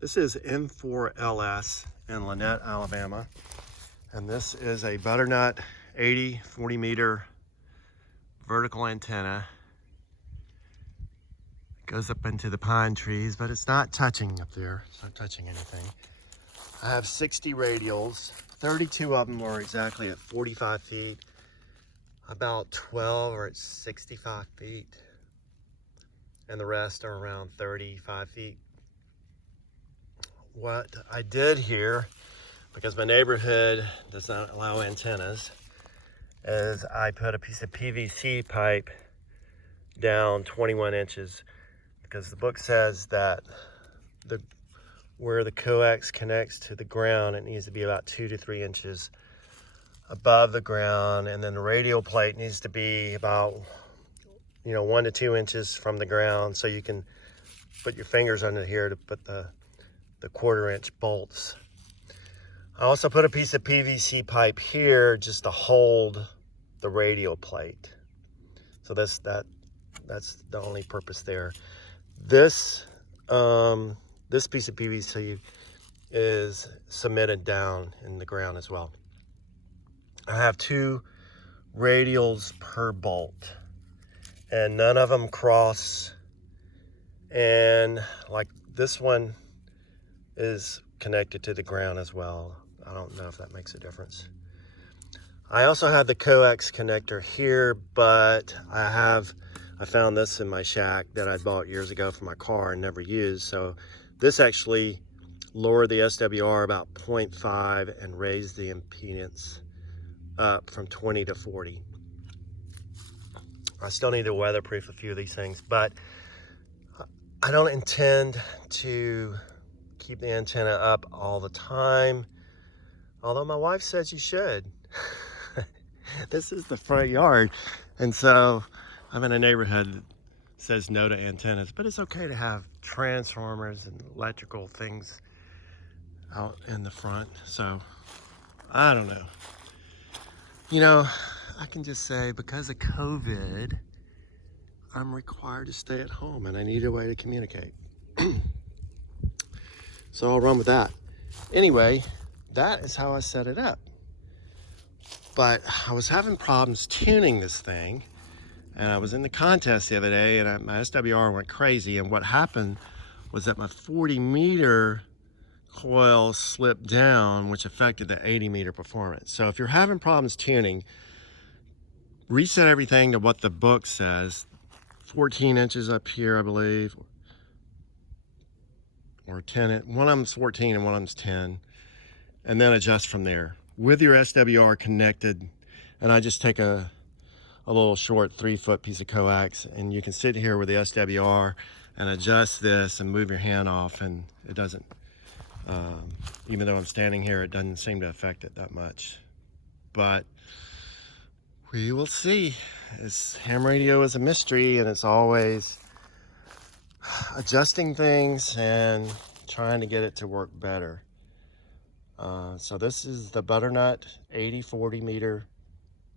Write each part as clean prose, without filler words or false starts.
This is M4LS in Lynette, Alabama. And this is a Butternut 40 meter vertical antenna. It goes up into the pine trees, but it's not touching up there. It's not touching anything. I have 60 radials. 32 of them are exactly at 45 feet. About 12 are at 65 feet. And the rest are around 35 feet. What I did here, because my neighborhood does not allow antennas, is I put a piece of PVC pipe down 21 inches, because the book says that where the coax connects to the ground, it needs to be about 2 to 3 inches above the ground, and then the radial plate needs to be about 1 to 2 inches from the ground, so you can put your fingers under here to put the 1/4 inch bolts. I also put a piece of PVC pipe here just to hold the radial plate. So that's the only purpose there. This piece of PVC is cemented down in the ground as well. I have 2 radials per bolt, and none of them cross, and like this one is connected to the ground as well. I don't know if that makes a difference. I also have the coax connector here, but I found this in my shack that I bought years ago for my car and never used. So this actually lowered the SWR about 0.5 and raised the impedance up from 20 to 40. I still need to weatherproof a few of these things, but I don't intend to keep the antenna up all the time, although my wife says you should. This is the front yard, and so I'm in a neighborhood that says no to antennas, but it's okay to have transformers and electrical things out in the front. So I don't know. I can just say, because of COVID, I'm required to stay at home and I need a way to communicate. So I'll run with that. Anyway, that is how I set it up. But I was having problems tuning this thing, and I was in the contest the other day, and my SWR went crazy, and what happened was that my 40 meter coil slipped down, which affected the 80 meter performance. So if you're having problems tuning, reset everything to what the book says. 14 inches up here, I believe, or 10. One of them's 14 and one of them's 10, and then adjust from there with your SWR connected. And I just take a little short 3-foot piece of coax, and you can sit here with the SWR and adjust this and move your hand off, and it doesn't, even though I'm standing here, it doesn't seem to affect it that much. But we will see. Ham radio is a mystery, and it's always adjusting things and trying to get it to work better. So this is the Butternut 40 meter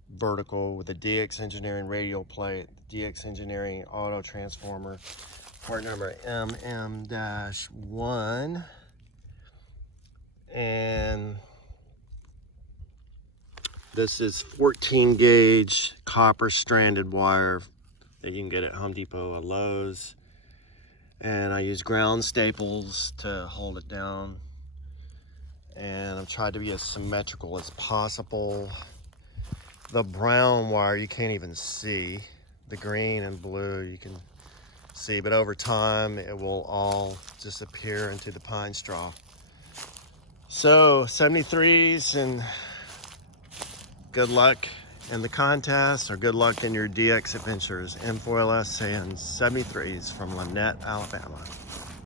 vertical with the DX Engineering radial plate, DX Engineering auto transformer, part number MM-1. And this is 14 gauge copper stranded wire that you can get at Home Depot or Lowe's. And I use ground staples to hold it down. And I've tried to be as symmetrical as possible. The brown wire you can't even see. The green and blue you can see, but over time it will all disappear into the pine straw. So 73s, and good luck in the contest, or good luck in your DX adventures. M4LS saying 73s from Lynette, Alabama.